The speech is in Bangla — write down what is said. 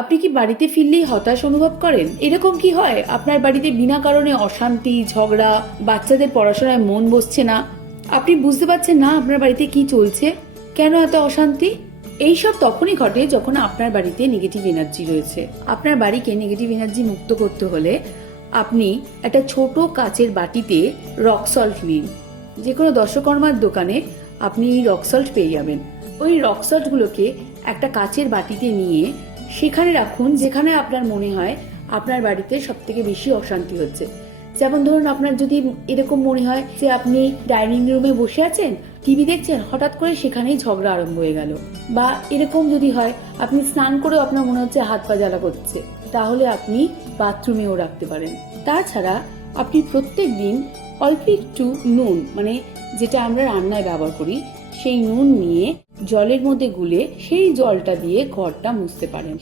আপনি কি বাড়িতে ফিরলেই হতাশ অনুভব করেন? এরকম কি হয় আপনার বাড়িতে বিনা কারণে অশান্তি, ঝগড়া, বাচ্চাদের পড়াশোনায় মন বসছে না, আপনি বুঝতে পারছেন না আপনার বাড়িতে কি চলছে, কেন এত অশান্তি? এইসব তখনই ঘটে যখন আপনার বাড়িতে নেগেটিভ এনার্জি রয়েছে। আপনার বাড়িকে নেগেটিভ এনার্জি মুক্ত করতে হলে আপনি একটা ছোট কাচের বাটিতে রক সল্ট নিন। যে কোনো দশকর্মার দোকানে আপনি রক সল্ট পেয়ে যাবেন। ওই রক সল্টগুলোকে একটা কাচের বাটিতে নিয়ে সেখানে রাখুন যেখানে আপনার মনে হয় আপনার বাড়িতে সব থেকে বেশি অশান্তি হচ্ছে। যেমন ধরুন, আপনার যদি এরকম মনে হয় যে আপনি ডাইনিং রুমে বসে আছেন, টিভি দেখছেন, হঠাৎ করে সেখানেই ঝগড়া আরম্ভ হয়ে গেল, বা এরকম যদি হয় আপনি স্নান করেও আপনার মনে হচ্ছে হাত পা জ্বালা করছে, তাহলে আপনি বাথরুমেও রাখতে পারেন। তাছাড়া আপনি প্রত্যেক দিন অল্প একটু নুন, মানে যেটা আমরা রান্নায় ব্যবহার করি, সেই নুন নিয়ে জলের মধ্যে গুলে সেই জলটা দিয়ে ঘরটা মুছতে পারেন।